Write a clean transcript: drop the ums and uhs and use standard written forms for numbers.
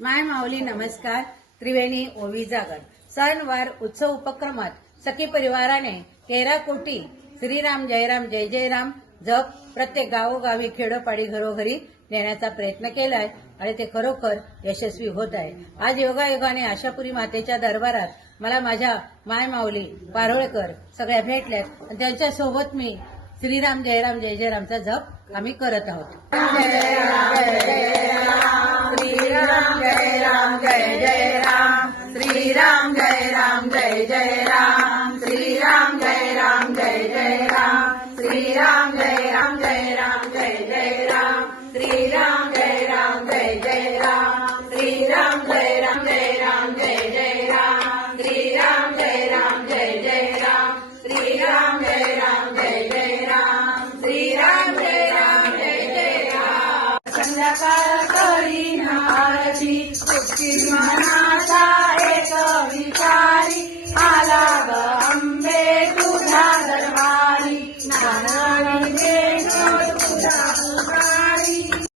माय माऊली नमस्कार. त्रिवेणी ओवी जागर सणवार उत्सव उपक्रमात सखी परिवाराने 13 कोटी श्रीराम जयराम जय जयराम जप प्रत्येक गावोगावी खेडोपाडी घरोघरी नेण्याचा प्रयत्न केलाय आणि ते खरोखर यशस्वी होत आहे. आज योगायोगाने आशापुरी मातेच्या दरबारात मला माझ्या माय माऊली पारोळकर सगळ्या भेटल्यात आणि त्यांच्या सोबत मी श्रीराम जयराम जय जयरामचा जप आम्ही करत आहोत. श्रीराम जय राम जय जय राम, श्रीराम जय राम जय जय राम, श्रीराम जय राम जय जय राम, श्रीराम जय राम जय राम जय जय राम, श्रीराम जय राम जय जय राम, श्रीराम जय राम जय राम जय जय राम, श्रीराम जय राम जय जय राम, श्रीराम जय राम जय जय राम, श्रीराम जय राम जय जय राम. संध्याकाळ करी आरती मनाचा